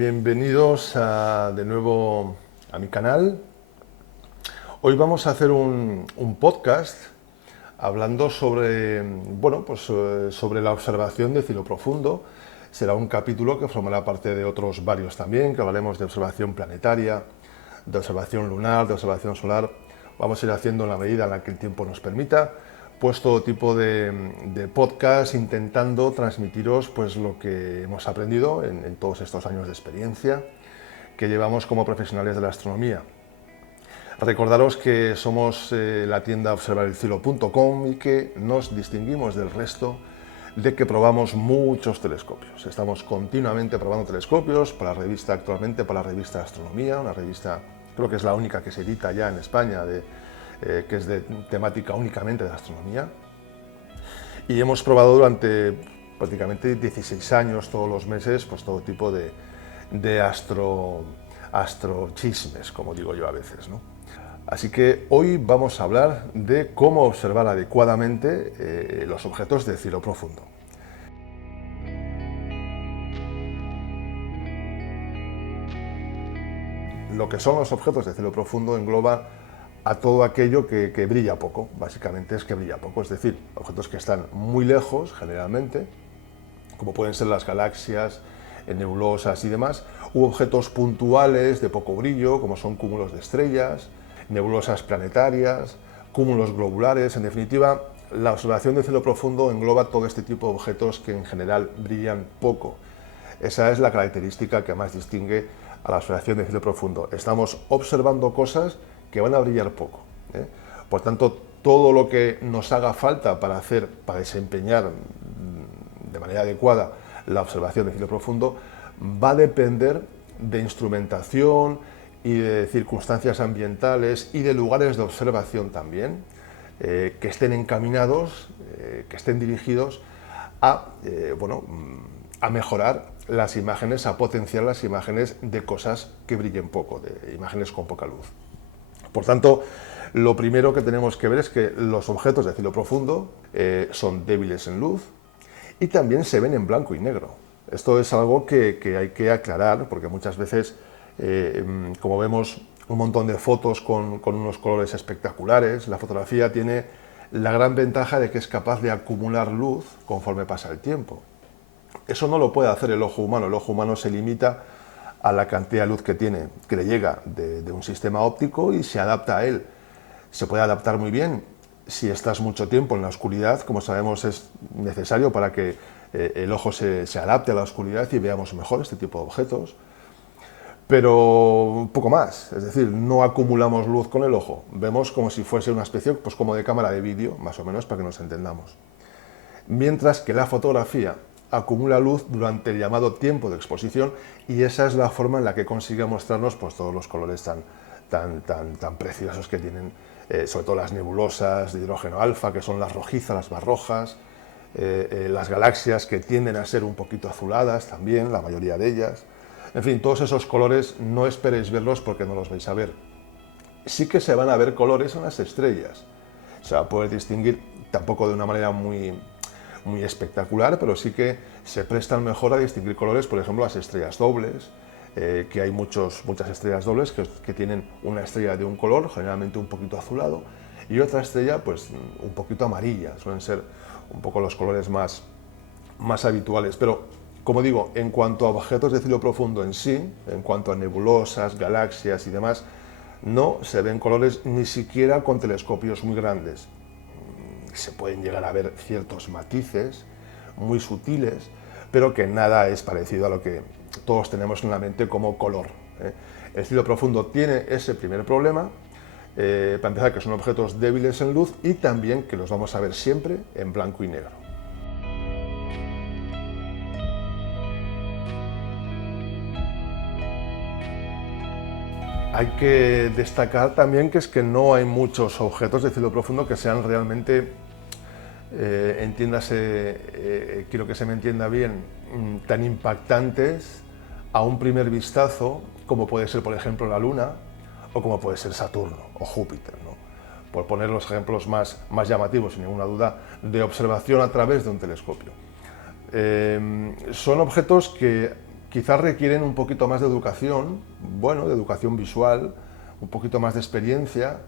Bienvenidos de nuevo a mi canal. Hoy vamos a hacer un podcast hablando sobre, sobre la observación de cielo profundo. Será un capítulo que formará parte de otros varios también, que hablaremos de observación planetaria, de observación lunar, de observación solar. Vamos a ir haciendo en la medida en la que el tiempo nos permita, pues todo tipo de podcast intentando transmitiros pues lo que hemos aprendido en todos estos años de experiencia que llevamos como profesionales de la astronomía. Recordaros que somos la tienda observarelcielo.com y que nos distinguimos del resto de que probamos muchos telescopios. Estamos continuamente probando telescopios para la revista, actualmente para la revista Astronomía, una revista, creo que es la única que se edita ya en España, que es de temática únicamente de astronomía. Y hemos probado durante prácticamente 16 años, todos los meses, pues todo tipo de astrochismes, como digo yo a veces, ¿no? Así que hoy vamos a hablar de cómo observar adecuadamente los objetos de cielo profundo. Lo que son los objetos de cielo profundo engloba a todo aquello que brilla poco, básicamente es que brilla poco, es decir, objetos que están muy lejos generalmente, como pueden ser las galaxias, nebulosas y demás, u objetos puntuales de poco brillo, como son cúmulos de estrellas, nebulosas planetarias, cúmulos globulares. En definitiva, la observación de cielo profundo engloba todo este tipo de objetos que en general brillan poco. Esa es la característica que más distingue a la observación de cielo profundo. Estamos observando cosas que van a brillar poco, ¿eh? Por tanto, todo lo que nos haga falta para desempeñar de manera adecuada la observación de cielo profundo va a depender de instrumentación y de circunstancias ambientales y de lugares de observación también, que estén encaminados, que estén dirigidos a mejorar las imágenes, a potenciar las imágenes de cosas que brillen poco, de imágenes con poca luz. Por tanto, lo primero que tenemos que ver es que los objetos de cielo profundo son débiles en luz y también se ven en blanco y negro. Esto es algo que hay que aclarar, porque muchas veces, como vemos un montón de fotos con unos colores espectaculares, la fotografía tiene la gran ventaja de que es capaz de acumular luz conforme pasa el tiempo. Eso no lo puede hacer el ojo humano se limita a la cantidad de luz que tiene, que le llega de un sistema óptico y se adapta a él. Se puede adaptar muy bien si estás mucho tiempo en la oscuridad, como sabemos es necesario para que el ojo se adapte a la oscuridad y veamos mejor este tipo de objetos, pero un poco más, es decir, no acumulamos luz con el ojo, vemos como si fuese una especie pues como de cámara de vídeo, más o menos, para que nos entendamos. Mientras que la fotografía acumula luz durante el llamado tiempo de exposición y esa es la forma en la que consigue mostrarnos pues, todos los colores tan preciosos que tienen, sobre todo las nebulosas de hidrógeno alfa, que son las rojizas, las barrojas, las galaxias que tienden a ser un poquito azuladas también, la mayoría de ellas. En fin, todos esos colores no esperéis verlos porque no los vais a ver. Sí que se van a ver colores en las estrellas. Se va a poder distinguir, tampoco de una manera muy espectacular, pero sí que se prestan mejor a distinguir colores, por ejemplo, las estrellas dobles, que hay muchas estrellas dobles que tienen una estrella de un color, generalmente un poquito azulado, y otra estrella pues un poquito amarilla, suelen ser un poco los colores más habituales. Pero, como digo, en cuanto a objetos de cielo profundo en sí, en cuanto a nebulosas, galaxias y demás, no se ven colores ni siquiera con telescopios muy grandes. Se pueden llegar a ver ciertos matices muy sutiles, pero que nada es parecido a lo que todos tenemos en la mente como color, ¿eh? El cielo profundo tiene ese primer problema, para empezar, que son objetos débiles en luz y también que los vamos a ver siempre en blanco y negro. Hay que destacar también que es que no hay muchos objetos de cielo profundo que sean realmente, quiero que se me entienda bien, tan impactantes a un primer vistazo como puede ser, por ejemplo, la Luna o como puede ser Saturno o Júpiter, ¿no? Por poner los ejemplos más llamativos, sin ninguna duda, de observación a través de un telescopio. Son objetos que quizás requieren un poquito más de educación, bueno, de educación visual, un poquito más de experiencia,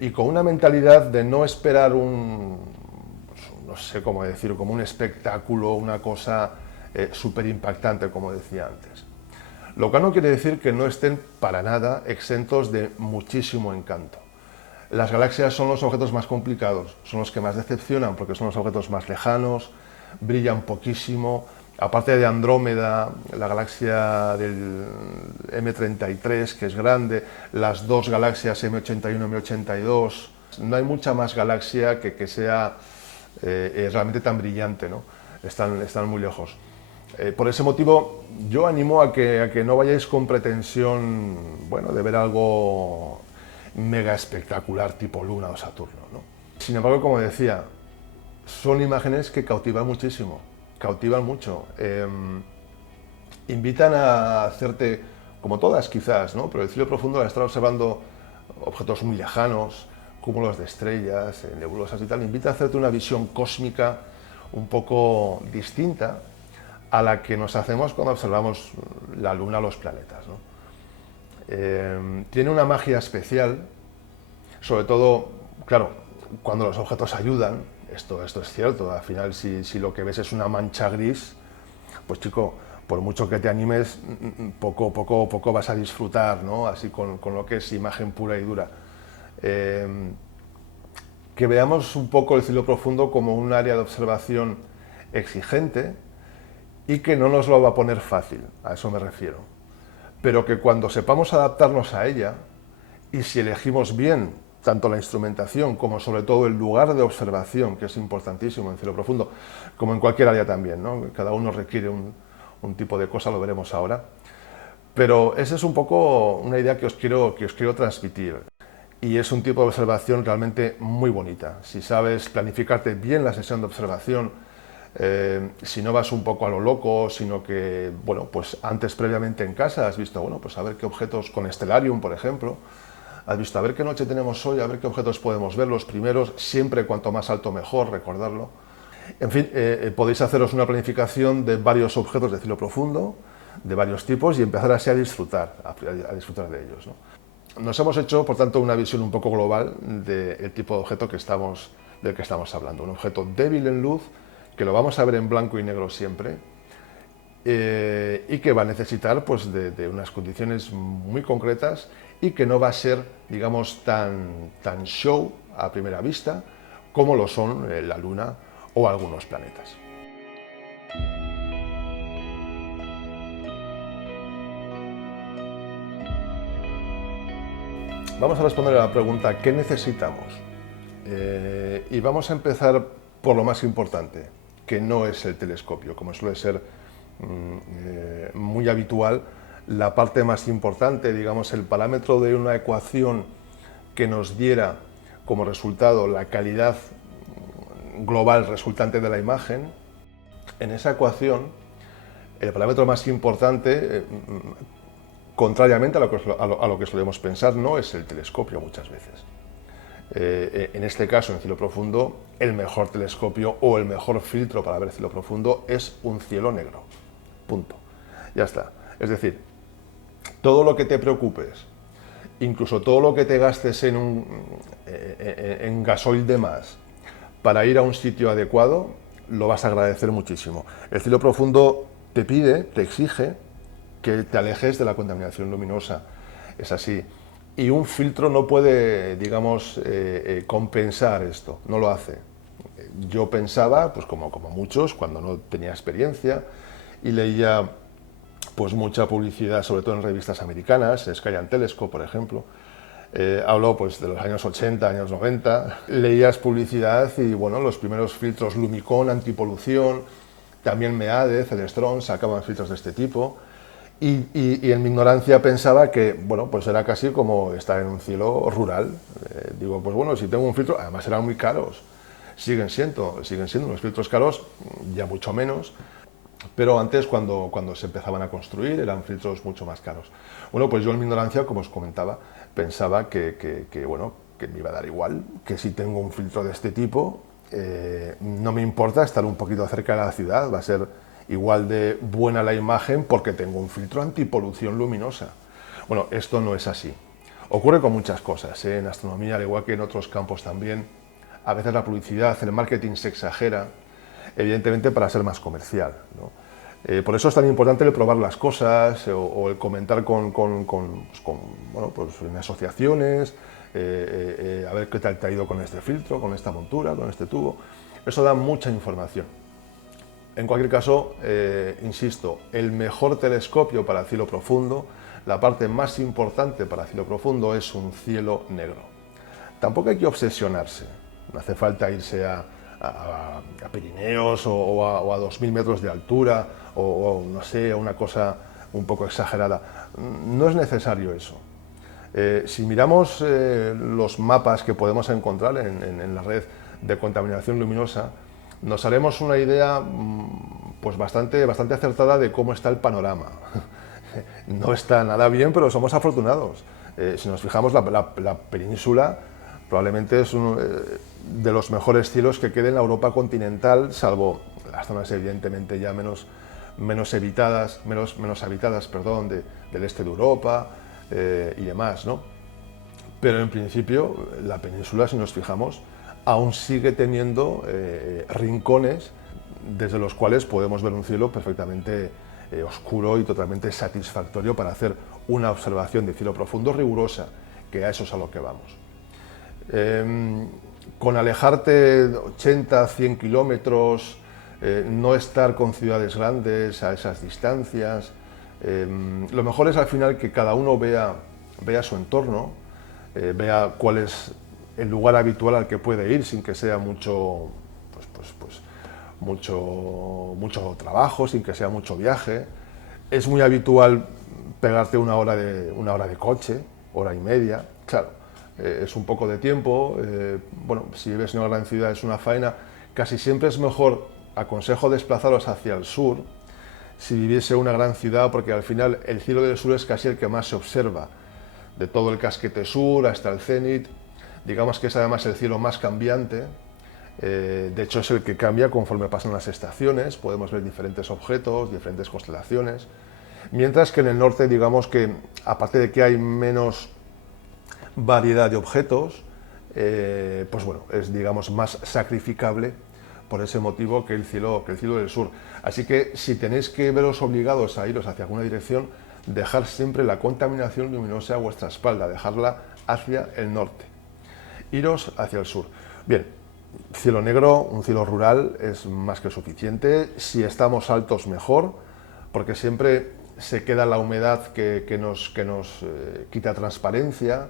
y con una mentalidad de no esperar pues, no sé cómo decir, como un espectáculo, una cosa súper impactante, como decía antes. Lo cual no quiere decir que no estén para nada exentos de muchísimo encanto. Las galaxias son los objetos más complicados, son los que más decepcionan porque son los objetos más lejanos, brillan poquísimo. Aparte de Andrómeda, la galaxia del M33, que es grande, las dos galaxias M81 y M82, no hay mucha más galaxia que sea realmente tan brillante, ¿no? Están muy lejos. Por ese motivo, yo animo a que no vayáis con pretensión, bueno, de ver algo mega espectacular tipo Luna o Saturno, ¿no? Sin embargo, como decía, son imágenes que cautivan muchísimo, cautivan mucho. Invitan a hacerte, como todas quizás, ¿no? Pero el cielo profundo, al estar observando objetos muy lejanos, cúmulos de estrellas, nebulosas y tal, invita a hacerte una visión cósmica un poco distinta a la que nos hacemos cuando observamos la Luna o los planetas, ¿no? Tiene una magia especial, sobre todo, claro, cuando los objetos ayudan. Esto es cierto, al final si lo que ves es una mancha gris, pues chico, por mucho que te animes, poco vas a disfrutar, ¿no? Así con lo que es imagen pura y dura. Que veamos un poco el cielo profundo como un área de observación exigente y que no nos lo va a poner fácil, a eso me refiero. Pero que cuando sepamos adaptarnos a ella, y si elegimos bien tanto la instrumentación como sobre todo el lugar de observación, que es importantísimo en cielo profundo, como en cualquier área también, ¿no? Cada uno requiere un tipo de cosa, lo veremos ahora. Pero esa es un poco una idea que os quiero transmitir. Y es un tipo de observación realmente muy bonita. Si sabes planificarte bien la sesión de observación, si no vas un poco a lo loco, sino que, bueno, pues antes previamente en casa has visto, bueno, pues a ver qué objetos con Stellarium, por ejemplo, has visto a ver qué noche tenemos hoy, a ver qué objetos podemos ver, los primeros, siempre cuanto más alto mejor, recordarlo. En fin, podéis haceros una planificación de varios objetos de cielo profundo, de varios tipos, y empezar así a disfrutar de ellos, ¿no? Nos hemos hecho, por tanto, una visión un poco global del tipo de objeto del que estamos hablando. Un objeto débil en luz, que lo vamos a ver en blanco y negro siempre, y que va a necesitar pues, de unas condiciones muy concretas y que no va a ser, digamos, tan show a primera vista como lo son la Luna o algunos planetas. Vamos a responder a la pregunta ¿qué necesitamos? Y vamos a empezar por lo más importante, que no es el telescopio, como suele ser muy habitual. La parte más importante, digamos, el parámetro de una ecuación que nos diera como resultado la calidad global resultante de la imagen, en esa ecuación el parámetro más importante, contrariamente a lo que solemos pensar, no es el telescopio muchas veces. En este caso, en cielo profundo, el mejor telescopio o el mejor filtro para ver cielo profundo es un cielo negro. Punto. Ya está. Es decir, todo lo que te preocupes, incluso todo lo que te gastes en gasoil de más para ir a un sitio adecuado, lo vas a agradecer muchísimo. El cielo profundo te pide, te exige que te alejes de la contaminación luminosa. Es así. Y un filtro no puede, digamos, compensar esto, no lo hace. Yo pensaba, pues como muchos, cuando no tenía experiencia y leía pues mucha publicidad, sobre todo en revistas americanas, Sky and Telescope, por ejemplo. Hablo pues de los años 80, años 90. Leías publicidad y bueno, los primeros filtros Lumicon, antipolución, también Meade, Celestron, sacaban filtros de este tipo. Y en mi ignorancia pensaba que, bueno, pues era casi como estar en un cielo rural. Digo, pues bueno, si tengo un filtro, además eran muy caros. Siguen siendo unos filtros caros, ya mucho menos, pero antes cuando se empezaban a construir eran filtros mucho más caros. Bueno, pues yo en mi ignorancia, como os comentaba, pensaba bueno, que me iba a dar igual, que si tengo un filtro de este tipo, no me importa estar un poquito cerca de la ciudad, va a ser igual de buena la imagen porque tengo un filtro antipolución luminosa. Bueno, esto no es así. Ocurre con muchas cosas, en astronomía, al igual que en otros campos también. A veces la publicidad, el marketing se exagera, evidentemente para ser más comercial, ¿no? Por eso es tan importante el probar las cosas o el comentar bueno, pues en asociaciones, a ver qué tal te ha ido con este filtro, con esta montura, con este tubo. Eso da mucha información. En cualquier caso, insisto, el mejor telescopio para cielo profundo, la parte más importante para cielo profundo es un cielo negro. Tampoco hay que obsesionarse, no hace falta irse a Pirineos o a 2000 metros de altura o no sé, a una cosa un poco exagerada. No es necesario eso. Si miramos los mapas que podemos encontrar en la red de contaminación luminosa, nos haremos una idea pues bastante acertada de cómo está el panorama. No está nada bien, pero somos afortunados. Si nos fijamos, la península probablemente es uno de los mejores cielos que quede en la Europa continental, salvo las zonas evidentemente ya menos habitadas, perdón, del este de Europa y demás, ¿no? Pero en principio la península, si nos fijamos, aún sigue teniendo rincones desde los cuales podemos ver un cielo perfectamente oscuro y totalmente satisfactorio para hacer una observación de cielo profundo rigurosa, que a eso es a lo que vamos. Con alejarte 80, 100 kilómetros, no estar con ciudades grandes a esas distancias, lo mejor es al final que cada uno vea su entorno, vea cuál es el lugar habitual al que puede ir sin que sea mucho trabajo, sin que sea mucho viaje. Es muy habitual pegarte una hora de coche, hora y media, claro, es un poco de tiempo, bueno, si vives en una gran ciudad es una faena, casi siempre es mejor, aconsejo desplazaros hacia el sur, si viviese en una gran ciudad, porque al final el cielo del sur es casi el que más se observa, de todo el casquete sur hasta el cenit, digamos que es además el cielo más cambiante, de hecho es el que cambia conforme pasan las estaciones, podemos ver diferentes objetos, diferentes constelaciones, mientras que en el norte digamos que aparte de que hay menos variedad de objetos, pues bueno, es digamos más sacrificable por ese motivo que el cielo del sur. Así que si tenéis que veros obligados a iros hacia alguna dirección, dejar siempre la contaminación luminosa a vuestra espalda, dejarla hacia el norte, iros hacia el sur. Bien, cielo negro, un cielo rural es más que suficiente. Si estamos altos mejor, porque siempre se queda la humedad que nos quita transparencia,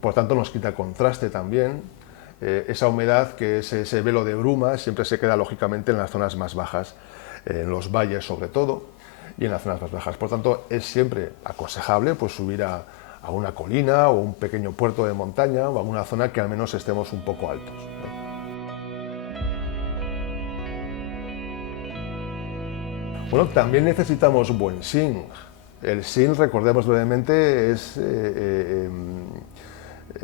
por tanto nos quita contraste también. Esa humedad, que es ese velo de bruma, siempre se queda lógicamente en las zonas más bajas, en los valles sobre todo, y en las zonas más bajas. Por tanto, es siempre aconsejable pues, subir a una colina o un pequeño puerto de montaña o a una zona que al menos estemos un poco altos, ¿no? Bueno, también necesitamos buen SIN. El SIN, recordemos brevemente, es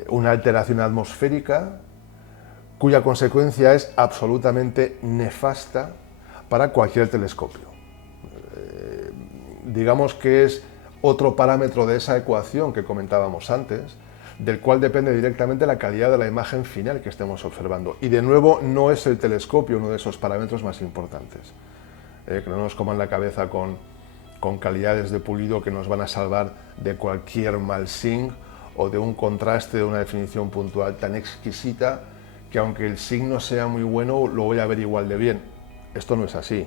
una alteración atmosférica cuya consecuencia es absolutamente nefasta para cualquier telescopio. Digamos que es otro parámetro de esa ecuación que comentábamos antes, del cual depende directamente la calidad de la imagen final que estemos observando. Y de nuevo, no es el telescopio uno de esos parámetros más importantes. Que no nos coman la cabeza con calidades de pulido que nos van a salvar de cualquier mal SIN o de un contraste de una definición puntual tan exquisita que aunque el signo sea muy bueno, lo voy a ver igual de bien. Esto no es así.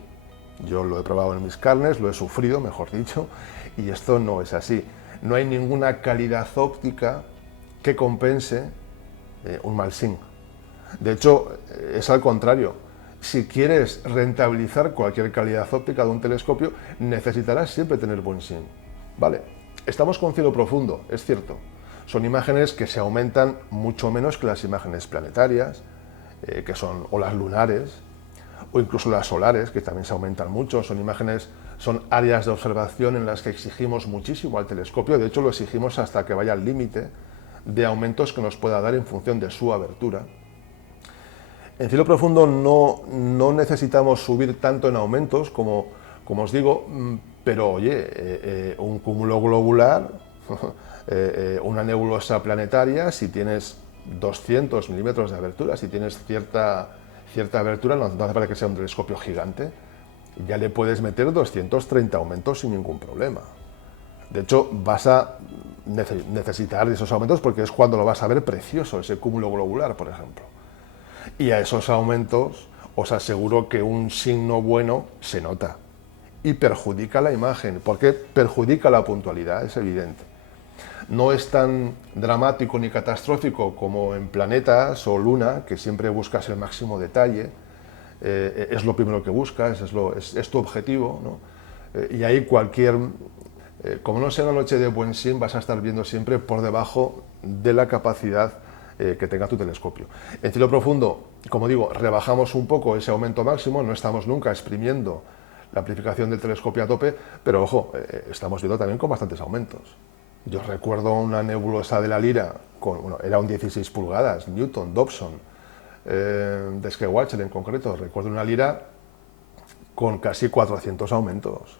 Yo lo he probado en mis carnes, lo he sufrido, mejor dicho, y esto no es así. No hay ninguna calidad óptica que compense un mal SIN. De hecho, es al contrario. Si quieres rentabilizar cualquier calidad óptica de un telescopio, necesitarás siempre tener buen SIN. Vale, estamos con cielo profundo, es cierto. Son imágenes que se aumentan mucho menos que las imágenes planetarias, que son o las lunares, o incluso las solares, que también se aumentan mucho. Son áreas de observación en las que exigimos muchísimo al telescopio. De hecho, lo exigimos hasta que vaya al límite de aumentos que nos pueda dar en función de su abertura. En cielo profundo no necesitamos subir tanto en aumentos como como os digo, pero oye, un cúmulo globular, una nebulosa planetaria, si tienes 200 milímetros de abertura, si tienes cierta abertura, no hace falta que sea un telescopio gigante, ya le puedes meter 230 aumentos sin ningún problema. De hecho, vas a necesitar esos aumentos porque es cuando lo vas a ver precioso, ese cúmulo globular, por ejemplo. Y a esos aumentos os aseguro que un signo bueno se nota y perjudica la imagen, porque perjudica la puntualidad, es evidente. No es tan dramático ni catastrófico como en planetas o luna, que siempre buscas el máximo detalle, es lo primero que buscas, es tu objetivo, ¿no? Y ahí como no sea una noche de buen sim, vas a estar viendo siempre por debajo de la capacidad que tenga tu telescopio. En cielo profundo, como digo, rebajamos un poco ese aumento máximo, no estamos nunca exprimiendo la amplificación del telescopio a tope, pero ojo, estamos viendo también con bastantes aumentos. Yo recuerdo una nebulosa de la Lira, era un 16 pulgadas, Newton, Dobson, de Skywatcher en concreto. Recuerdo una Lira con casi 400 aumentos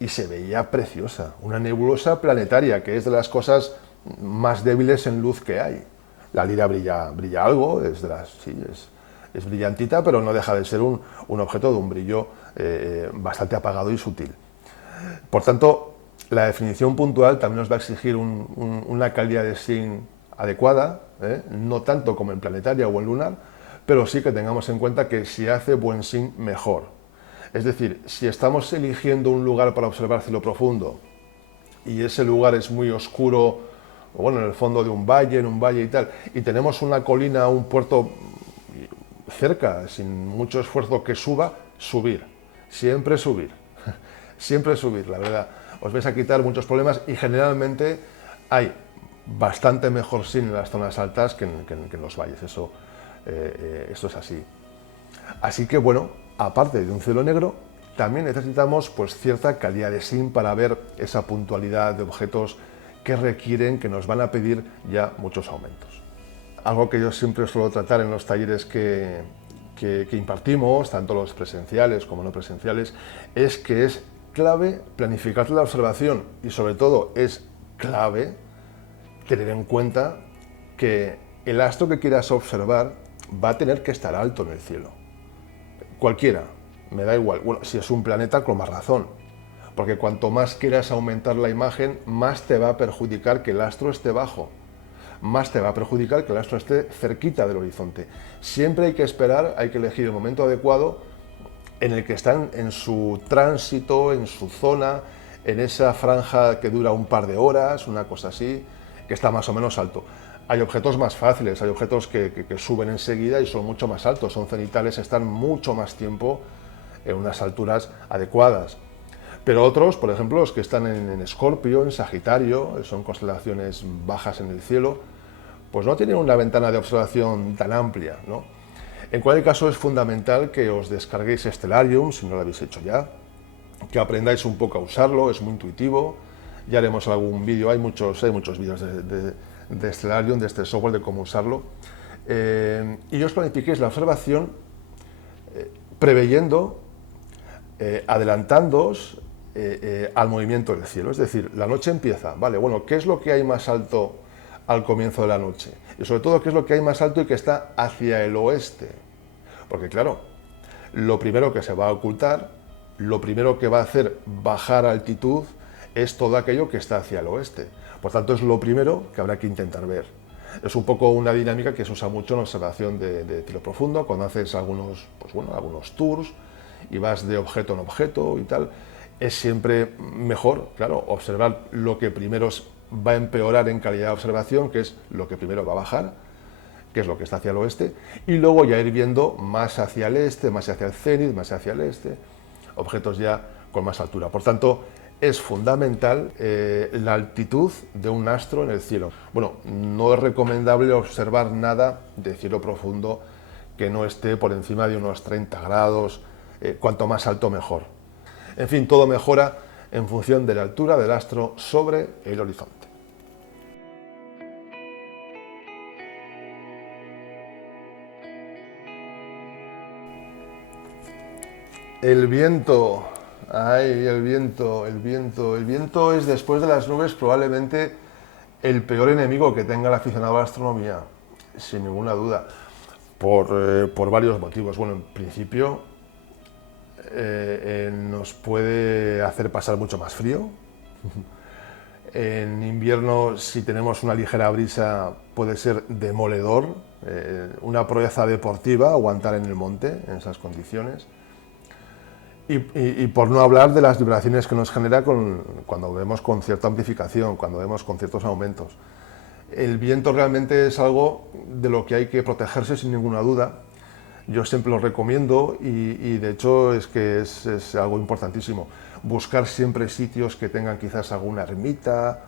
y se veía preciosa. Una nebulosa planetaria, que es de las cosas más débiles en luz que hay. La Lira brilla algo, es brillantita, pero no deja de ser un objeto de un brillo bastante apagado y sutil. Por tanto, la definición puntual también nos va a exigir una calidad de SIN adecuada, no tanto como en planetaria o en lunar, pero sí que tengamos en cuenta que si hace buen SIN, mejor. Es decir, si estamos eligiendo un lugar para observar cielo profundo y ese lugar es muy oscuro, o bueno, en el fondo de un valle, en un valle y tal, y tenemos una colina, un puerto cerca, sin mucho esfuerzo que subir, siempre subir, siempre subir, la verdad. Os vais a quitar muchos problemas y generalmente hay bastante mejor SIN en las zonas altas que en los valles, esto es así. Así que bueno, aparte de un cielo negro, también necesitamos pues cierta calidad de SIN para ver esa puntualidad de objetos que requieren, que nos van a pedir ya muchos aumentos. Algo que yo siempre suelo tratar en los talleres que impartimos, tanto los presenciales como no presenciales, es que es clave planificar la observación y sobre todo es clave tener en cuenta que el astro que quieras observar va a tener que estar alto en el cielo. Cualquiera, me da igual. Bueno, si es un planeta, con más razón. Porque cuanto más quieras aumentar la imagen, más te va a perjudicar que el astro esté bajo. Más te va a perjudicar que el astro esté cerquita del horizonte. Siempre hay que esperar, hay que elegir el momento adecuado en el que están en su tránsito, en su zona, en esa franja que dura un par de horas, una cosa así, que está más o menos alto. Hay objetos más fáciles, hay objetos que suben enseguida y son mucho más altos, son cenitales, están mucho más tiempo en unas alturas adecuadas. Pero otros, por ejemplo, los que están en Escorpio, en Sagitario, son constelaciones bajas en el cielo, pues no tienen una ventana de observación tan amplia, ¿no? En cualquier caso, es fundamental que os descarguéis Stellarium, si no lo habéis hecho ya, que aprendáis un poco a usarlo, es muy intuitivo. Ya haremos algún vídeo, hay muchos vídeos de Stellarium, de este software, de cómo usarlo. Y os planifiquéis la observación preveyendo, adelantándoos al movimiento del cielo. Es decir, la noche empieza, vale, bueno, ¿qué es lo que hay más alto al comienzo de la noche? Y sobre todo, ¿qué es lo que hay más alto y que está hacia el oeste? Porque claro, lo primero que se va a ocultar, lo primero que va a hacer bajar altitud es todo aquello que está hacia el oeste. Por tanto, es lo primero que habrá que intentar ver. Es un poco una dinámica que se usa mucho en la observación de cielo profundo, cuando haces algunos tours y vas de objeto en objeto y tal. Es siempre mejor, claro, observar lo que primero va a empeorar en calidad de observación, que es lo que primero va a bajar, que es lo que está hacia el oeste, y luego ya ir viendo más hacia el este, más hacia el cenit, más hacia el este, objetos ya con más altura. Por tanto, es fundamental la altitud de un astro en el cielo. Bueno, no es recomendable observar nada de cielo profundo que no esté por encima de unos 30 grados, cuanto más alto mejor. En fin, todo mejora en función de la altura del astro sobre el horizonte. El viento Ay, el viento, el viento. El viento es, después de las nubes, probablemente el peor enemigo que tenga el aficionado a la astronomía, sin ninguna duda, por varios motivos. Bueno, en principio nos puede hacer pasar mucho más frío. En invierno, si tenemos una ligera brisa, puede ser demoledor. Una proeza deportiva aguantar en el monte en esas condiciones. Y por no hablar de las vibraciones que nos genera cuando vemos con cierta amplificación, cuando vemos con ciertos aumentos. El viento realmente es algo de lo que hay que protegerse sin ninguna duda. Yo siempre lo recomiendo y de hecho es que es algo importantísimo. Buscar siempre sitios que tengan quizás alguna ermita,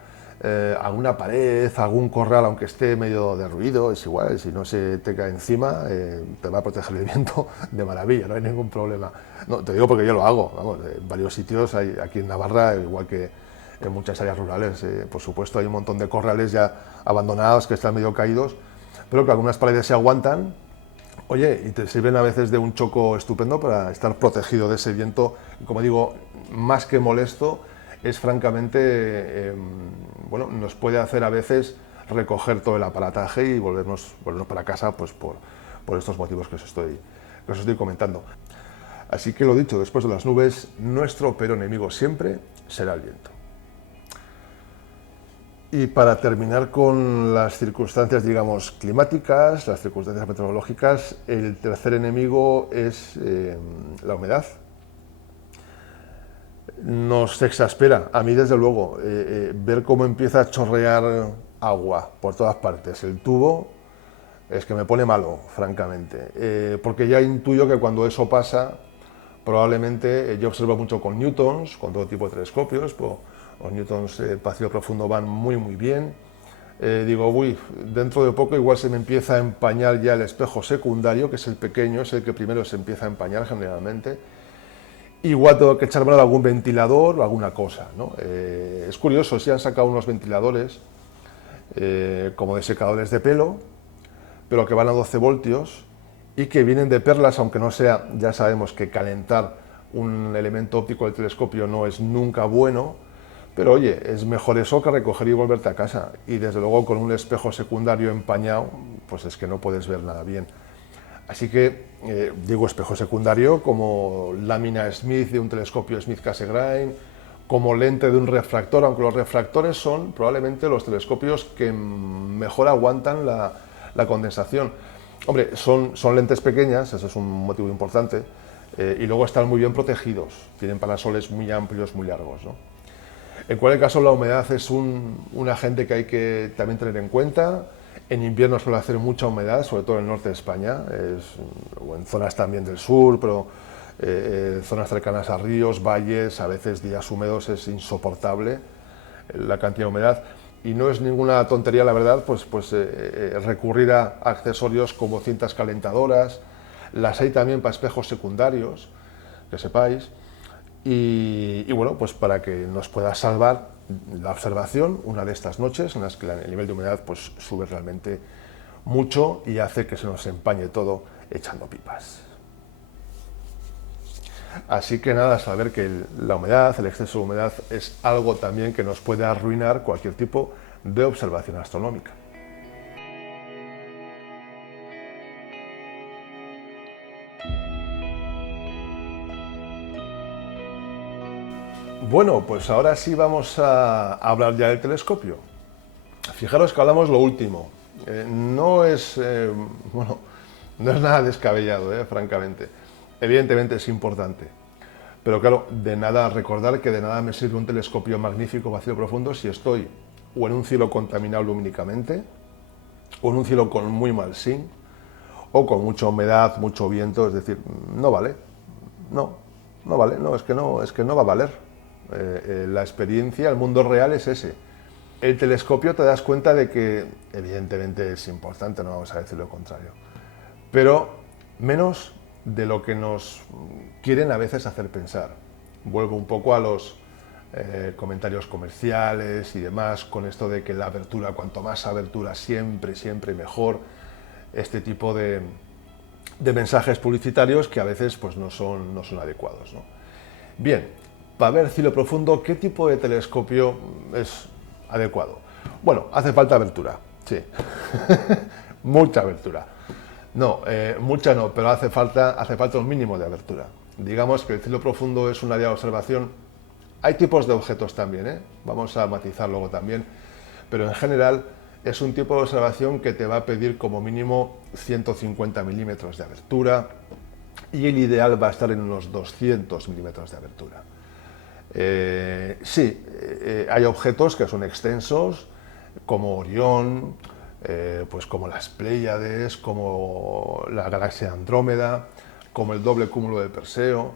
alguna pared, algún corral, aunque esté medio derruido, es igual, si no se te cae encima, te va a proteger el viento de maravilla, no hay ningún problema. No, te digo porque yo lo hago, vamos, en varios sitios, aquí en Navarra, igual que en muchas áreas rurales, por supuesto, hay un montón de corrales ya abandonados que están medio caídos, pero que algunas paredes se aguantan. Oye, y te sirven a veces de un choco estupendo para estar protegido de ese viento, como digo, más que molesto, es francamente, bueno, nos puede hacer a veces recoger todo el aparataje y volvernos para casa pues por estos motivos que os estoy comentando. Así que lo dicho, después de las nubes, nuestro peor enemigo siempre será el viento. Y para terminar con las circunstancias, digamos, climáticas, las circunstancias meteorológicas, el tercer enemigo es la humedad. Nos exaspera, a mí desde luego, ver cómo empieza a chorrear agua por todas partes. El tubo es que me pone malo, francamente, porque ya intuyo que cuando eso pasa, probablemente yo observo mucho con newtons, con todo tipo de telescopios, los newtons vacío profundo van muy bien. Digo, uy, dentro de poco igual se me empieza a empañar ya el espejo secundario, que es el pequeño, es el que primero se empieza a empañar generalmente. Igual tengo que echar mano de algún ventilador o alguna cosa, ¿no? Es curioso, si han sacado unos ventiladores como de secadores de pelo, pero que van a 12 voltios y que vienen de perlas, aunque no sea, ya sabemos que calentar un elemento óptico del telescopio no es nunca bueno, pero oye, es mejor eso que recoger y volverte a casa. Y desde luego con un espejo secundario empañado, pues es que no puedes ver nada bien. Así que digo espejo secundario como lámina Smith de un telescopio Smith Cassegrain, como lente de un refractor, aunque los refractores son probablemente los telescopios que mejor aguantan la condensación. Hombre, son lentes pequeñas, ese es un motivo importante, y luego están muy bien protegidos, tienen parasoles muy amplios, muy largos, ¿no? En cualquier caso, la humedad es un agente que hay que también tener en cuenta. En invierno suele hacer mucha humedad, sobre todo en el norte de España, o en zonas también del sur, pero zonas cercanas a ríos, valles, a veces días húmedos, es insoportable la cantidad de humedad. Y no es ninguna tontería, la verdad, pues recurrir a accesorios como cintas calentadoras. Las hay también para espejos secundarios, que sepáis. Y bueno, pues para que nos pueda salvar la observación una de estas noches en las que el nivel de humedad pues sube realmente mucho y hace que se nos empañe todo echando pipas. Así que nada, saber que la humedad, el exceso de humedad es algo también que nos puede arruinar cualquier tipo de observación astronómica. Bueno, pues ahora sí vamos a hablar ya del telescopio. Fijaros que hablamos lo último. No es nada descabellado, francamente. Evidentemente es importante. Pero claro, de nada, recordar que de nada me sirve un telescopio magnífico vacío profundo si estoy o en un cielo contaminado lumínicamente, o en un cielo con muy mal zinc, o con mucha humedad, mucho viento, es decir, no vale. No vale, es que no va a valer. La experiencia, el mundo real es ese. El telescopio te das cuenta de que evidentemente es importante, no vamos a decir lo contrario, pero menos de lo que nos quieren a veces hacer pensar. Vuelvo un poco a los comentarios comerciales y demás, con esto de que la abertura, cuanto más abertura, siempre mejor, este tipo de mensajes publicitarios que a veces pues, no son adecuados, ¿no? Bien, para ver cielo profundo, ¿qué tipo de telescopio es adecuado? Bueno, hace falta abertura, sí, mucha abertura. No, mucha no, pero hace falta un mínimo de abertura. Digamos que el cielo profundo es un área de observación. Hay tipos de objetos también, vamos a matizar luego también, pero en general es un tipo de observación que te va a pedir como mínimo 150 milímetros de abertura y el ideal va a estar en unos 200 milímetros de abertura. Sí, hay objetos que son extensos, como Orión, pues como las Pléyades, como la galaxia Andrómeda, como el doble cúmulo de Perseo.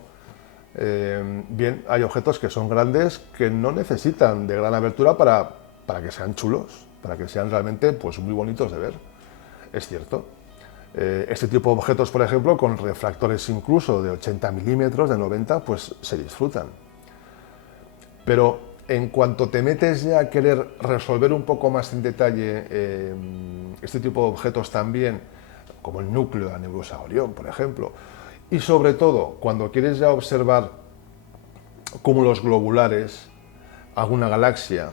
Bien, hay objetos que son grandes que no necesitan de gran abertura para que sean chulos, para que sean realmente pues, muy bonitos de ver. Es cierto. Este tipo de objetos, por ejemplo, con refractores incluso de 80 milímetros, de 90, pues se disfrutan. Pero en cuanto te metes ya a querer resolver un poco más en detalle este tipo de objetos también, como el núcleo de la nebulosa Orión, por ejemplo, y sobre todo cuando quieres ya observar cúmulos globulares, alguna galaxia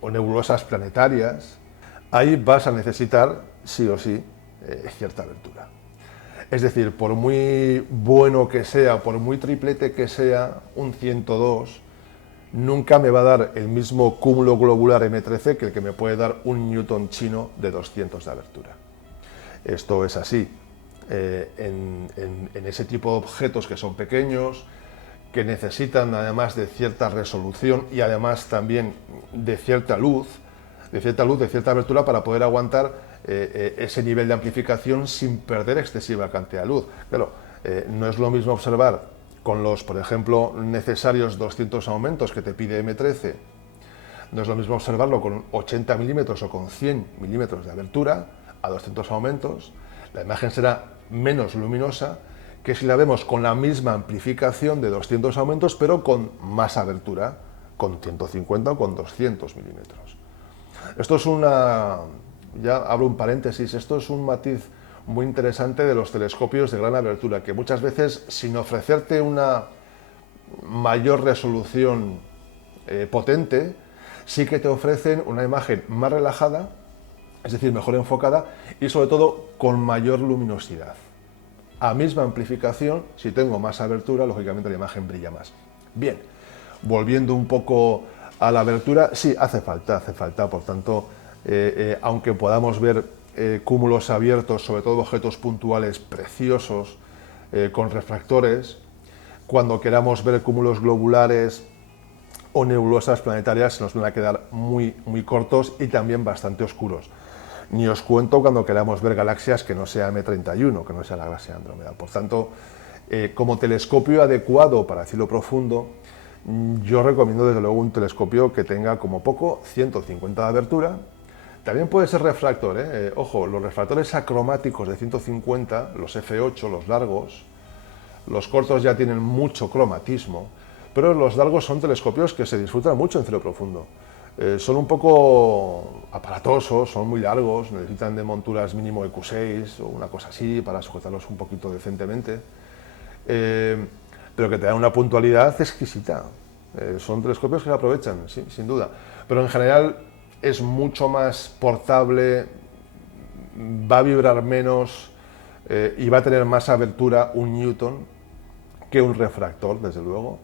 o nebulosas planetarias, ahí vas a necesitar, sí o sí, cierta abertura. Es decir, por muy bueno que sea, por muy triplete que sea, un 102 nunca me va a dar el mismo cúmulo globular M13 que el que me puede dar un Newton chino de 200 de abertura. Esto es así. En ese tipo de objetos que son pequeños, que necesitan además de cierta resolución y además también de cierta luz, de cierta abertura para poder aguantar ese nivel de amplificación sin perder excesiva cantidad de luz. Claro, no es lo mismo observar con los, por ejemplo, necesarios 200 aumentos que te pide M13, no es lo mismo observarlo con 80 milímetros o con 100 milímetros de abertura a 200 aumentos, la imagen será menos luminosa que si la vemos con la misma amplificación de 200 aumentos, pero con más abertura, con 150 o con 200 milímetros. Esto es ya abro un paréntesis, esto es un matiz muy interesante de los telescopios de gran abertura, que muchas veces, sin ofrecerte una mayor resolución potente, sí que te ofrecen una imagen más relajada, es decir, mejor enfocada y sobre todo con mayor luminosidad. A misma amplificación, si tengo más abertura, lógicamente la imagen brilla más. Bien, volviendo un poco a la abertura, sí, hace falta, por tanto, aunque podamos ver cúmulos abiertos, sobre todo objetos puntuales preciosos, con refractores, cuando queramos ver cúmulos globulares o nebulosas planetarias se nos van a quedar muy, muy cortos y también bastante oscuros. Ni os cuento cuando queramos ver galaxias que no sea M31, que no sea la galaxia Andrómeda. Por tanto, como telescopio adecuado para cielo profundo, yo recomiendo desde luego un telescopio que tenga como poco 150 de abertura. También puede ser refractor, ojo, los refractores acromáticos de 150, los F8, los largos, los cortos ya tienen mucho cromatismo, pero los largos son telescopios que se disfrutan mucho en cielo profundo. Son un poco aparatosos, son muy largos, necesitan de monturas mínimo EQ6 o una cosa así para sujetarlos un poquito decentemente, pero que te dan una puntualidad exquisita. Son telescopios que se aprovechan, sí, sin duda, pero en general es mucho más portable, va a vibrar menos y va a tener más abertura un Newton que un refractor, desde luego,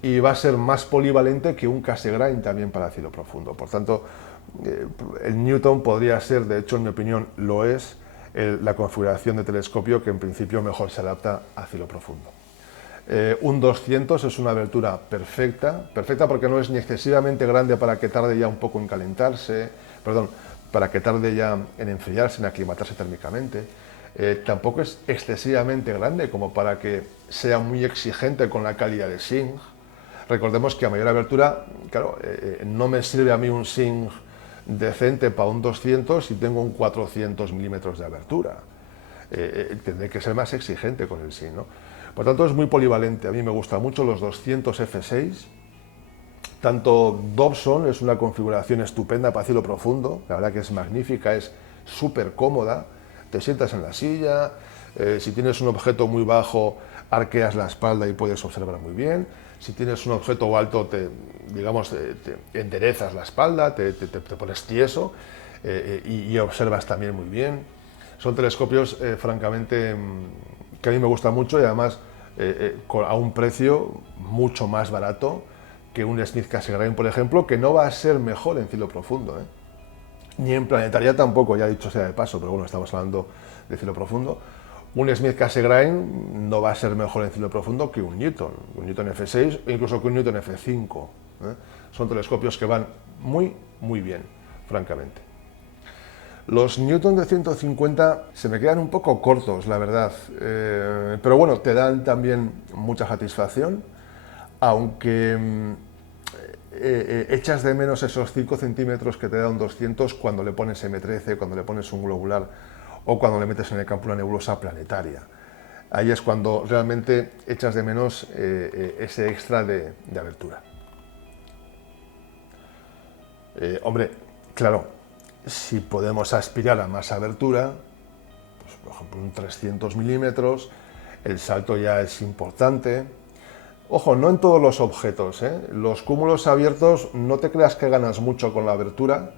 y va a ser más polivalente que un Cassegrain también para cielo profundo. Por tanto, el Newton podría ser, de hecho en mi opinión lo es, la configuración de telescopio que en principio mejor se adapta a cielo profundo. Un 200 es una abertura perfecta porque no es ni excesivamente grande para que tarde ya un poco en calentarse, para que tarde ya en enfriarse, en aclimatarse térmicamente. Tampoco es excesivamente grande como para que sea muy exigente con la calidad de SING. Recordemos que a mayor abertura, claro, no me sirve a mí un SING decente para un 200 si tengo un 400 milímetros de abertura. Tendré que ser más exigente con el SING, ¿no? Por tanto, es muy polivalente. A mí me gustan mucho los 200 F6. Tanto Dobson es una configuración estupenda para cielo profundo. La verdad que es magnífica, es súper cómoda. Te sientas en la silla. Si tienes un objeto muy bajo, arqueas la espalda y puedes observar muy bien. Si tienes un objeto alto, digamos, te enderezas la espalda, te pones tieso y observas también muy bien. Son telescopios, francamente, que a mí me gustan mucho y además a un precio mucho más barato que un Smith Cassegrain, por ejemplo, que no va a ser mejor en cielo profundo, ¿eh? Ni en planetaria tampoco, ya dicho sea de paso, pero bueno, estamos hablando de cielo profundo. Un Smith Cassegrain no va a ser mejor en cielo profundo que un Newton F6 o incluso que un Newton F5. ¿Eh? Son telescopios que van muy, muy bien, francamente. Los Newton de 150 se me quedan un poco cortos, la verdad, pero bueno, te dan también mucha satisfacción, aunque echas de menos esos 5 centímetros que te da un 200 cuando le pones M13, cuando le pones un globular o cuando le metes en el campo una nebulosa planetaria. Ahí es cuando realmente echas de menos ese extra de abertura. Hombre, claro, si podemos aspirar a más abertura, pues por ejemplo un 300 milímetros, el salto ya es importante. Ojo, no en todos los objetos, ¿eh? Los cúmulos abiertos no te creas que ganas mucho con la abertura,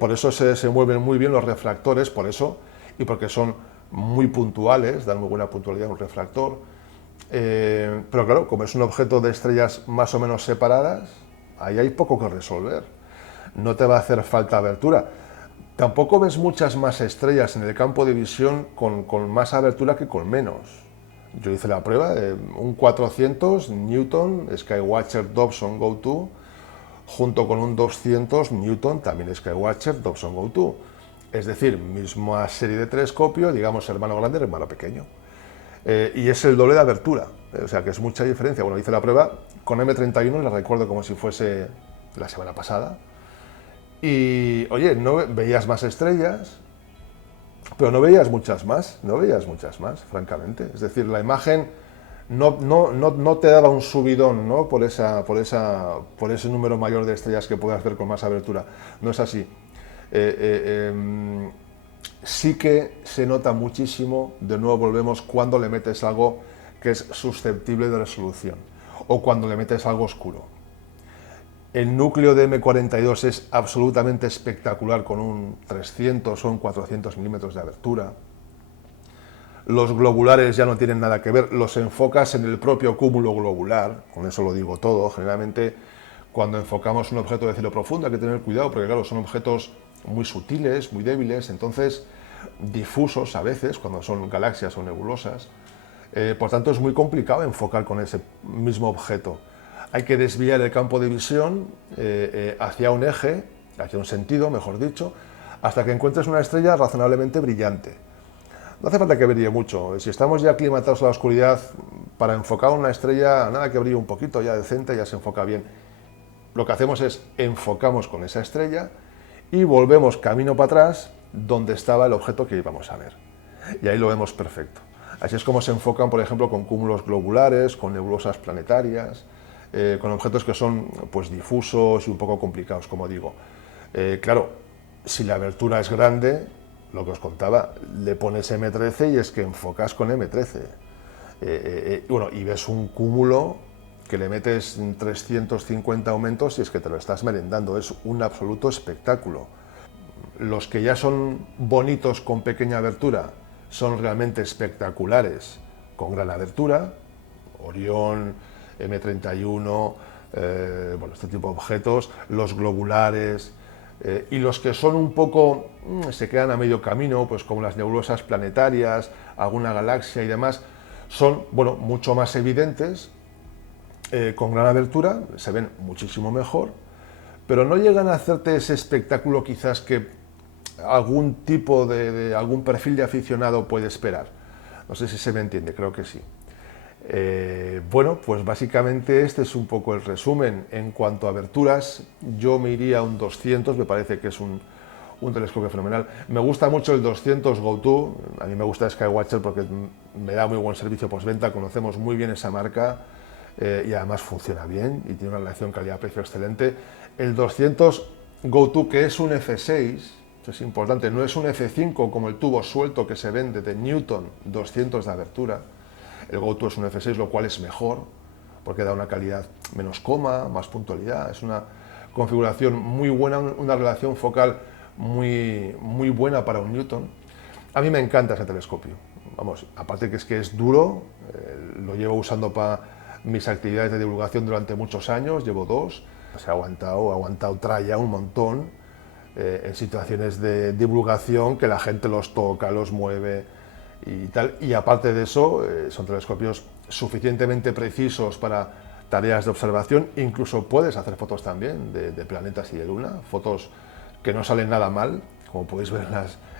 por eso se mueven muy bien los refractores, por eso, y porque son muy puntuales, dan muy buena puntualidad un refractor. Pero claro, como es un objeto de estrellas más o menos separadas, ahí hay poco que resolver. No te va a hacer falta abertura. Tampoco ves muchas más estrellas en el campo de visión con más abertura que con menos. Yo hice la prueba de un 400 Newton Skywatcher Dobson Go2 junto con un 200 Newton también Skywatcher Dobson Go2. Es decir, misma serie de telescopio, digamos hermano grande, hermano pequeño. Y es el doble de abertura, o sea que es mucha diferencia. Bueno, hice la prueba con M31, la recuerdo como si fuese la semana pasada. Y, oye, no veías más estrellas, pero no veías muchas más, francamente. Es decir, la imagen no te daba un subidón, ¿no? por ese número mayor de estrellas que puedas ver con más abertura. No es así. Sí que se nota muchísimo, de nuevo volvemos, cuando le metes algo que es susceptible de resolución o cuando le metes algo oscuro. El núcleo de M42 es absolutamente espectacular con un 300 o un 400 milímetros de abertura. Los globulares ya no tienen nada que ver, los enfocas en el propio cúmulo globular, con eso lo digo todo. Generalmente cuando enfocamos un objeto de cielo profundo hay que tener cuidado porque claro, son objetos muy sutiles, muy débiles, entonces difusos a veces cuando son galaxias o nebulosas. Por tanto es muy complicado enfocar con ese mismo objeto. Hay que desviar el campo de visión hacia un eje, hacia un sentido, mejor dicho, hasta que encuentres una estrella razonablemente brillante. No hace falta que brille mucho. Si estamos ya aclimatados a la oscuridad, para enfocar una estrella, nada que brille un poquito, ya decente, ya se enfoca bien. Lo que hacemos es enfocamos con esa estrella y volvemos camino para atrás donde estaba el objeto que íbamos a ver. Y ahí lo vemos perfecto. Así es como se enfocan, por ejemplo, con cúmulos globulares, con nebulosas planetarias, con objetos que son pues difusos y un poco complicados, como digo. Claro, si la abertura es grande, lo que os contaba, le pones M13 y es que enfocas con M13. Bueno, y ves un cúmulo que le metes 350 aumentos y es que te lo estás merendando, es un absoluto espectáculo. Los que ya son bonitos con pequeña abertura son realmente espectaculares con gran abertura, Orión, M31, bueno, este tipo de objetos, los globulares, y los que son un poco, se quedan a medio camino, pues como las nebulosas planetarias, alguna galaxia y demás, son, bueno, mucho más evidentes, con gran abertura, se ven muchísimo mejor, pero no llegan a hacerte ese espectáculo quizás que algún tipo algún perfil de aficionado puede esperar. No sé si se me entiende, creo que sí. Bueno, pues básicamente este es un poco el resumen. En cuanto a aberturas, yo me iría a un 200, me parece que es un telescopio fenomenal. Me gusta mucho el 200 Go2, a mí me gusta Skywatcher porque me da muy buen servicio postventa, conocemos muy bien esa marca y además funciona bien y tiene una relación calidad-precio excelente. El 200 Go2, que es un F6, es importante, no es un F5 como el tubo suelto que se vende de Newton 200 de abertura. El Go-To es un F6, lo cual es mejor, porque da una calidad menos coma, más puntualidad. Es una configuración muy buena, una relación focal muy buena para un Newton. A mí me encanta ese telescopio. Vamos, aparte que es duro, lo llevo usando para mis actividades de divulgación durante muchos años, llevo 2. Se ha aguantado tralla un montón en situaciones de divulgación que la gente los toca, los mueve y tal. Y aparte de eso, son telescopios suficientemente precisos para tareas de observación. Incluso puedes hacer fotos también de planetas y de luna, fotos que no salen nada mal, como podéis ver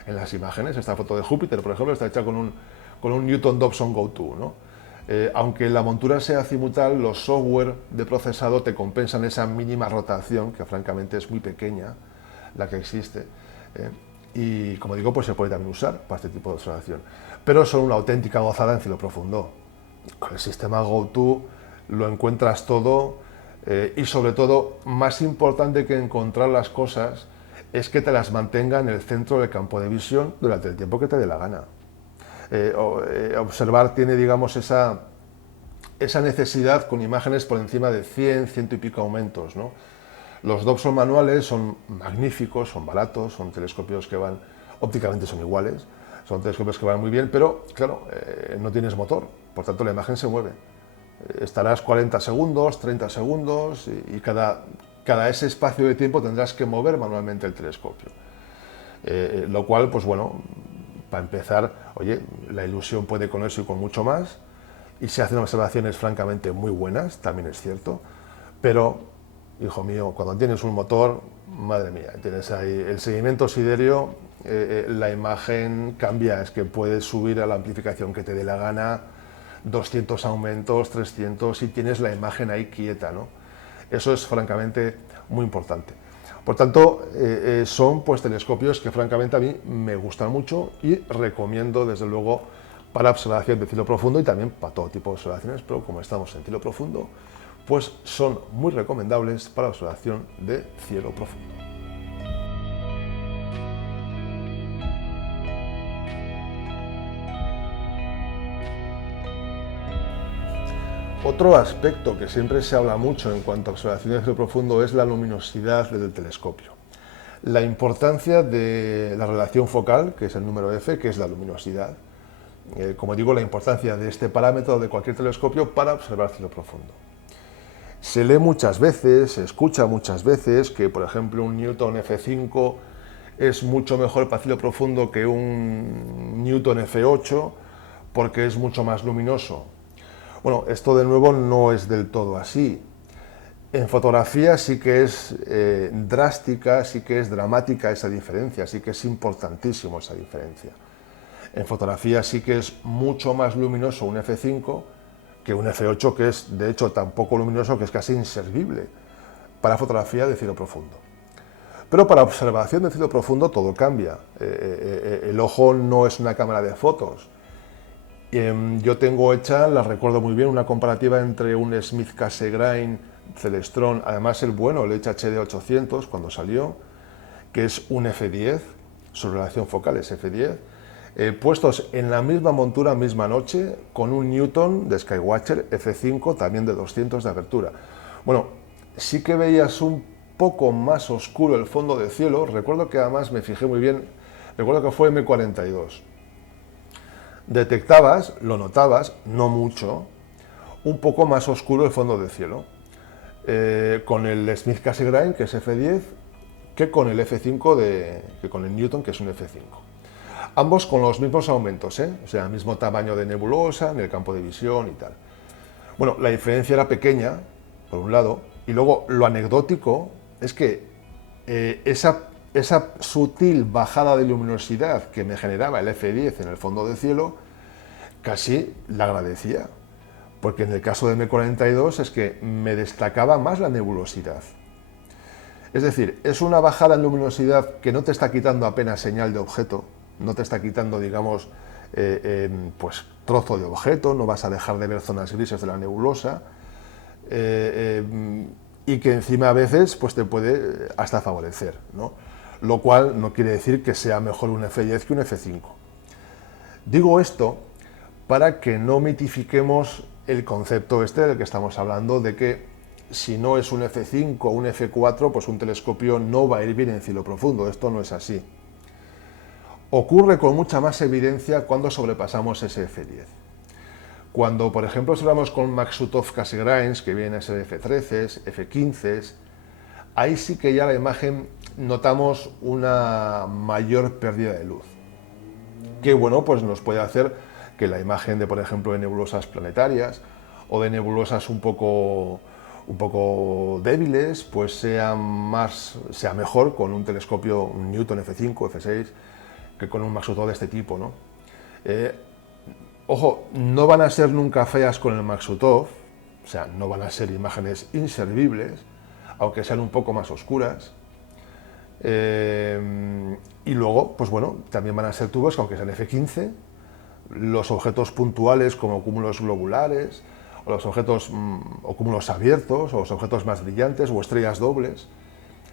en las imágenes. Esta foto de Júpiter, por ejemplo, está hecha con un Newton Dobson Go-To, ¿no? Aunque la montura sea azimutal, los software de procesado te compensan esa mínima rotación, que francamente es muy pequeña, la que existe. Y como digo, pues se puede también usar para este tipo de observación. Pero son una auténtica gozada en cielo profundo. Con el sistema Go-To lo encuentras todo y sobre todo, más importante que encontrar las cosas, es que te las mantenga en el centro del campo de visión durante el tiempo que te dé la gana. Observar tiene, digamos, esa necesidad con imágenes por encima de 100, ciento y pico aumentos, ¿no? Los Dobson manuales son magníficos, son baratos, son telescopios que van, ópticamente son iguales, son telescopios que van muy bien, pero claro, no tienes motor, por tanto la imagen se mueve. Estarás 40 segundos, 30 segundos y cada ese espacio de tiempo tendrás que mover manualmente el telescopio. Lo cual, pues bueno, para empezar, oye, la ilusión puede con eso y con mucho más, y se hacen observaciones francamente muy buenas, también es cierto, pero, hijo mío, cuando tienes un motor, madre mía, tienes ahí el seguimiento siderio, la imagen cambia, es que puedes subir a la amplificación que te dé la gana, 200 aumentos, 300, y tienes la imagen ahí quieta, ¿no? Eso es francamente muy importante. Por tanto, son pues telescopios que francamente a mí me gustan mucho y recomiendo desde luego para observación de cielo profundo y también para todo tipo de observaciones, pero como estamos en cielo profundo, pues son muy recomendables para observación de cielo profundo. Otro aspecto que siempre se habla mucho en cuanto a observación de cielo profundo es la luminosidad del telescopio. La importancia de la relación focal, que es el número F, que es la luminosidad. Como digo, la importancia de este parámetro de cualquier telescopio para observar cielo profundo. Se lee muchas veces, se escucha muchas veces que, por ejemplo, un Newton F5 es mucho mejor para cielo profundo que un Newton F8 porque es mucho más luminoso. Bueno, esto de nuevo no es del todo así. En fotografía sí que es drástica, sí que es dramática esa diferencia, sí que es importantísimo esa diferencia. En fotografía sí que es mucho más luminoso un F5 que un F8, que es de hecho tan poco luminoso que es casi inservible para fotografía de cielo profundo. Pero para observación de cielo profundo todo cambia. El ojo no es una cámara de fotos. Yo tengo hecha, la recuerdo muy bien, una comparativa entre un Smith Cassegrain Celestron, además el bueno, el HHD 800 cuando salió, que es un F10, su relación focal es F10, puestos en la misma montura, misma noche, con un Newton de Skywatcher F5, también de 200 de apertura. Bueno, sí que veías un poco más oscuro el fondo de cielo, recuerdo que además me fijé muy bien, recuerdo que fue M42. Detectabas, lo notabas, no mucho, un poco más oscuro el fondo del cielo, con el Smith Cassegrain, que es F10, que con el F5, que con el Newton, que es un F5. Ambos con los mismos aumentos, o sea, mismo tamaño de nebulosa, en el campo de visión y tal. Bueno, la diferencia era pequeña, por un lado, y luego lo anecdótico es que esa sutil bajada de luminosidad que me generaba el F10 en el fondo del cielo, casi la agradecía, porque en el caso de M42 es que me destacaba más la nebulosidad. Es decir, es una bajada en luminosidad que no te está quitando apenas señal de objeto, no te está quitando, digamos, pues trozo de objeto, no vas a dejar de ver zonas grises de la nebulosa, y que encima a veces pues te puede hasta favorecer, ¿no? Lo cual no quiere decir que sea mejor un F10 que un F5. Digo esto para que no mitifiquemos el concepto este del que estamos hablando, de que si no es un F5 o un F4, pues un telescopio no va a ir bien en cielo profundo. Esto no es así. Ocurre con mucha más evidencia cuando sobrepasamos ese F10. Cuando, por ejemplo, observamos con Maksutov Cassegrains, que vienen a ser F13, F15, ahí sí que ya la imagen notamos una mayor pérdida de luz, que bueno, pues nos puede hacer que la imagen de, por ejemplo, de nebulosas planetarias o de nebulosas un poco débiles, pues sea mejor con un telescopio, un Newton F5, F6, que con un Maksutov de este tipo, ¿no? Ojo, no van a ser nunca feas con el Maksutov, o sea, no van a ser imágenes inservibles, aunque sean un poco más oscuras. Y luego, pues bueno, también van a ser tubos, aunque sean F15, los objetos puntuales como cúmulos globulares, o los objetos o cúmulos abiertos, o los objetos más brillantes, o estrellas dobles,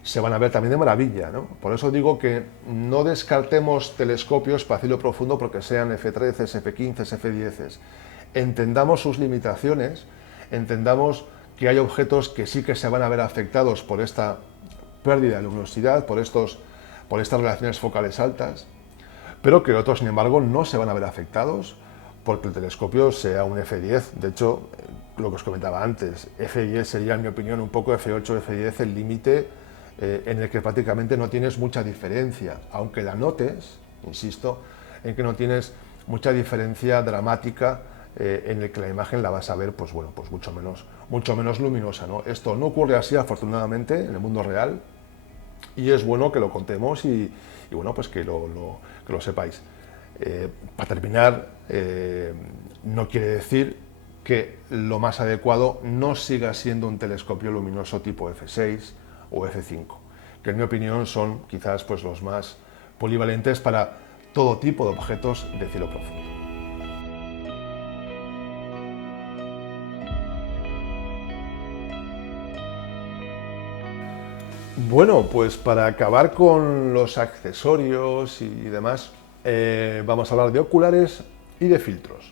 se van a ver también de maravilla, ¿no? Por eso digo que no descartemos telescopios para cielo profundo porque sean F13, F15, F10. Entendamos sus limitaciones, entendamos que hay objetos que sí que se van a ver afectados por esta pérdida de luminosidad, por estas relaciones focales altas, pero que otros, sin embargo, no se van a ver afectados porque el telescopio sea un F10. De hecho, lo que os comentaba antes, F10 sería, en mi opinión, un poco F8, F10, el límite en el que prácticamente no tienes mucha diferencia, aunque la notes, insisto, en que no tienes mucha diferencia dramática en el que la imagen la vas a ver, pues bueno, pues mucho menos luminosa, ¿no? Esto no ocurre así, afortunadamente, en el mundo real, y es bueno que lo contemos y bueno, pues que lo sepáis. Para terminar, no quiere decir que lo más adecuado no siga siendo un telescopio luminoso tipo F6 o F5, que en mi opinión son quizás pues los más polivalentes para todo tipo de objetos de cielo profundo. Bueno, pues para acabar con los accesorios y demás, vamos a hablar de oculares y de filtros.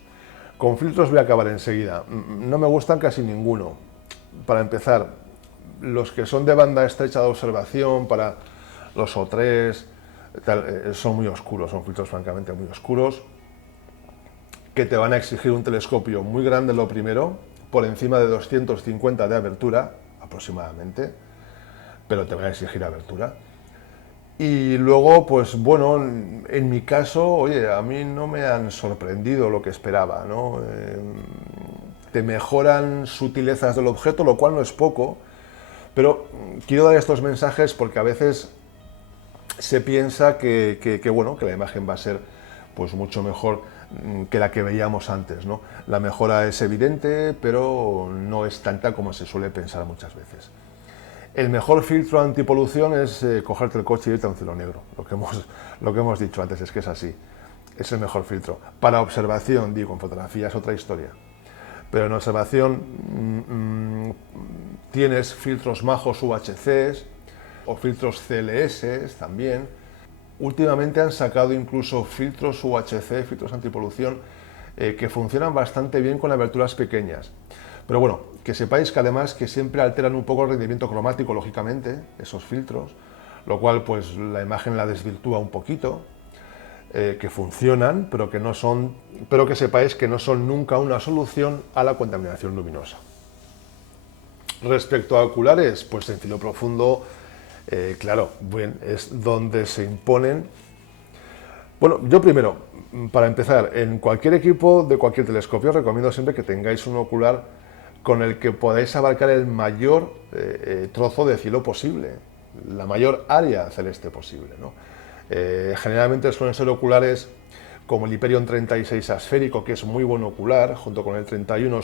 Con filtros voy a acabar enseguida. No me gustan casi ninguno. Para empezar, los que son de banda estrecha de observación para los O3 son muy oscuros, son filtros francamente muy oscuros, que te van a exigir un telescopio muy grande lo primero, por encima de 250 de abertura aproximadamente, pero te van a exigir abertura. Y luego, pues bueno, en mi caso, oye, a mí no me han sorprendido lo que esperaba, ¿no? Te mejoran sutilezas del objeto, lo cual no es poco, pero quiero dar estos mensajes porque a veces se piensa que bueno, que la imagen va a ser pues mucho mejor que la que veíamos antes, ¿no? La mejora es evidente, pero no es tanta como se suele pensar muchas veces. El mejor filtro antipolución es cogerte el coche y irte a un cielo negro. Lo que hemos dicho antes es que es así. Es el mejor filtro. Para observación, digo, en fotografía es otra historia. Pero en observación tienes filtros majos UHCs o filtros CLS también. Últimamente han sacado incluso filtros UHC, filtros antipolución, que funcionan bastante bien con aberturas pequeñas. Pero bueno, que sepáis que además que siempre alteran un poco el rendimiento cromático, lógicamente, esos filtros, lo cual pues la imagen la desvirtúa un poquito, que funcionan, pero que sepáis que no son nunca una solución a la contaminación luminosa. Respecto a oculares, pues en cielo profundo, claro, bien, es donde se imponen. Bueno, yo primero, para empezar, en cualquier equipo de cualquier telescopio recomiendo siempre que tengáis un ocular con el que podáis abarcar el mayor trozo de cielo posible, la mayor área celeste posible, ¿no? Generalmente suelen ser oculares como el Hyperion 36 asférico, que es muy buen ocular, junto con el 31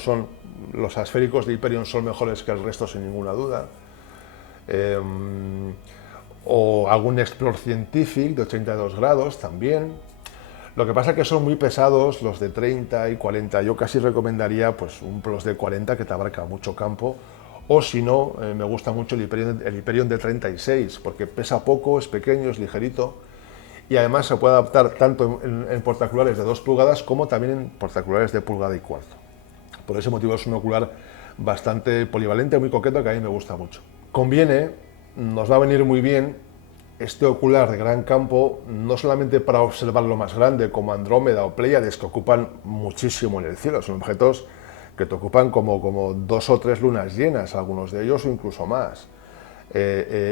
los asféricos de Hyperion son mejores que el resto sin ninguna duda. O algún Explore Scientific de 82 grados también. Lo que pasa es que son muy pesados los de 30 y 40. Yo casi recomendaría pues, los de 40 que te abarca mucho campo. O si no, me gusta mucho el Hyperion de 36 porque pesa poco, es pequeño, es ligerito y además se puede adaptar tanto en portaoculares de 2 pulgadas como también en portaoculares de 1,25 pulgadas. Por ese motivo es un ocular bastante polivalente, muy coqueto, que a mí me gusta mucho. Conviene, nos va a venir muy bien este ocular de gran campo, no solamente para observar lo más grande como Andrómeda o Pléyades, que ocupan muchísimo en el cielo, son objetos que te ocupan como 2 o 3 lunas llenas, algunos de ellos o incluso más.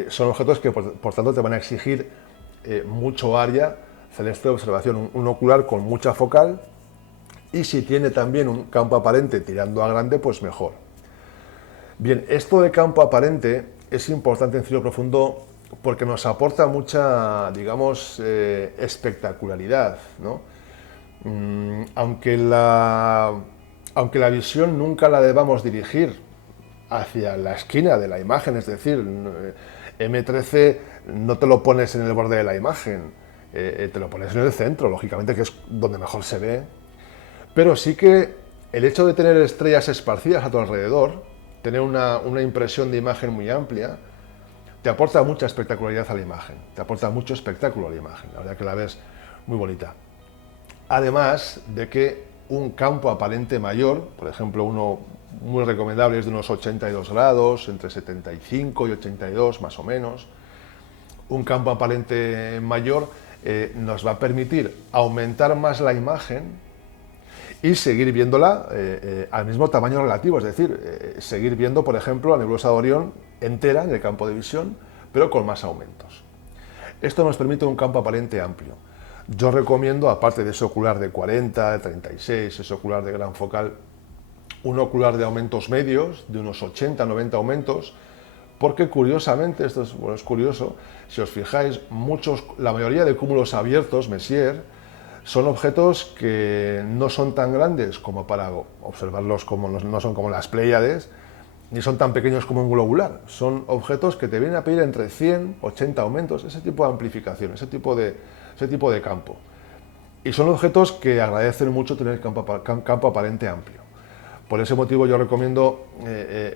Son objetos que por tanto te van a exigir mucho área celeste de observación, un ocular con mucha focal, y si tiene también un campo aparente tirando a grande, pues mejor. Bien, esto de campo aparente es importante en cielo profundo porque nos aporta mucha, digamos, espectacularidad, ¿no? Aunque la visión nunca la debamos dirigir hacia la esquina de la imagen, es decir, M13 no te lo pones en el borde de la imagen, te lo pones en el centro, lógicamente, que es donde mejor se ve, pero sí que el hecho de tener estrellas esparcidas a tu alrededor, tener una impresión de imagen muy amplia, te aporta mucha espectacularidad a la imagen, te aporta mucho espectáculo a la imagen, la verdad que la ves muy bonita. Además de que un campo aparente mayor, por ejemplo uno muy recomendable es de unos 82 grados, entre 75 y 82 más o menos, un campo aparente mayor nos va a permitir aumentar más la imagen y seguir viéndola al mismo tamaño relativo, es decir, seguir viendo, por ejemplo, la nebulosa de Orión entera en el campo de visión, pero con más aumentos. Esto nos permite un campo aparente amplio. Yo recomiendo, aparte de ese ocular de 40, de 36, ese ocular de gran focal, un ocular de aumentos medios, de unos 80-90 aumentos, porque curiosamente, esto es curioso, si os fijáis, la mayoría de cúmulos abiertos, Messier, son objetos que no son tan grandes como para observarlos, como no son como las Pléyades, ni son tan pequeños como un globular. Son objetos que te vienen a pedir entre 100, 80 aumentos, ese tipo de amplificación, ese tipo de campo. Y son objetos que agradecen mucho tener campo aparente amplio. Por ese motivo yo recomiendo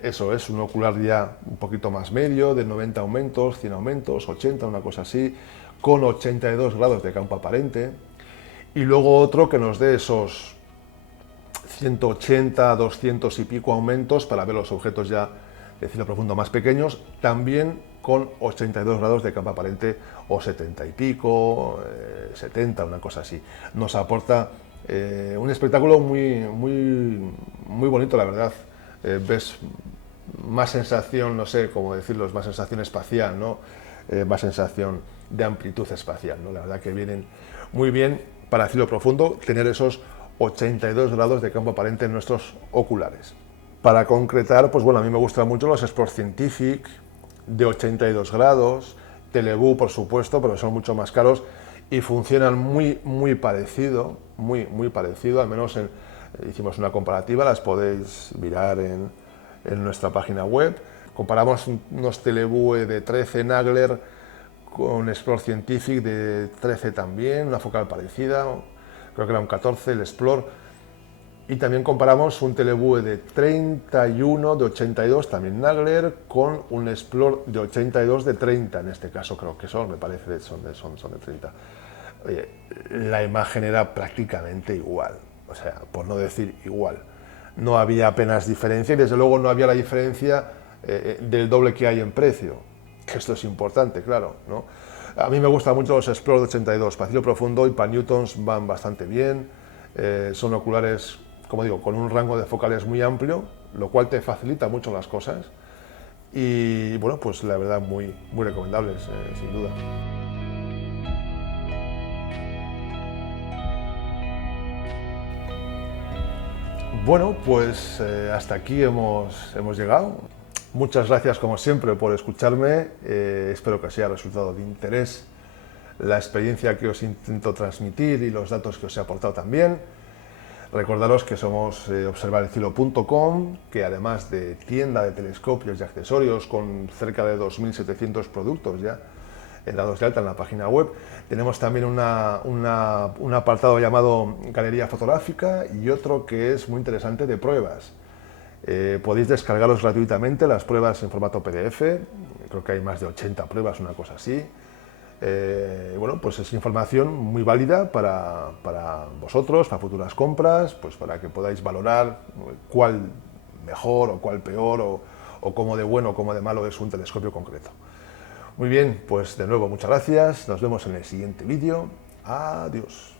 eso, es un ocular ya un poquito más medio, de 90 aumentos, 100 aumentos, 80, una cosa así, con 82 grados de campo aparente. Y luego otro que nos dé esos 180, 200 y pico aumentos para ver los objetos ya de cielo profundo más pequeños, también con 82 grados de campo aparente o 70 y pico, 70, una cosa así. Nos aporta un espectáculo muy bonito, la verdad. Ves más sensación, no sé cómo decirlo, más sensación espacial, ¿no? Más sensación de amplitud espacial, ¿no? La verdad que vienen muy bien para cielo profundo tener esos 82 grados de campo aparente en nuestros oculares. Para concretar, pues bueno, a mí me gustan mucho los Sport Scientific de 82 grados, Televue por supuesto, pero son mucho más caros y funcionan muy parecido, al menos hicimos una comparativa, las podéis mirar en nuestra página web. Comparamos unos Televue de 13 Nagler con Explore Scientific de 13 también, una focal parecida, creo que era un 14 el Explore, y también comparamos un Televue de 31 de 82, también Nagler, con un Explore de 82 de 30, en este caso creo que son, me parece, son de 30. Oye, la imagen era prácticamente igual, o sea, por no decir igual. No había apenas diferencia y desde luego no había la diferencia del doble que hay en precio. Que esto es importante, claro, ¿no? A mí me gustan mucho los Explore de 82, para cielo profundo y para Newtons van bastante bien, son oculares, como digo, con un rango de focales muy amplio, lo cual te facilita mucho las cosas y bueno, pues la verdad muy recomendables, sin duda. Bueno, pues hasta aquí hemos llegado. Muchas gracias como siempre por escucharme, espero que os haya resultado de interés la experiencia que os intento transmitir y los datos que os he aportado también. Recordaros que somos observarelcielo.com, que además de tienda de telescopios y accesorios con cerca de 2.700 productos ya dados de alta en la página web, tenemos también un apartado llamado Galería Fotográfica y otro que es muy interesante de pruebas. Podéis descargaros gratuitamente las pruebas en formato PDF, creo que hay más de 80 pruebas, una cosa así. Bueno, pues es información muy válida para vosotros, para futuras compras, pues para que podáis valorar cuál mejor o cuál peor o cómo de bueno o cómo de malo es un telescopio concreto. Muy bien, pues de nuevo muchas gracias, nos vemos en el siguiente vídeo, adiós.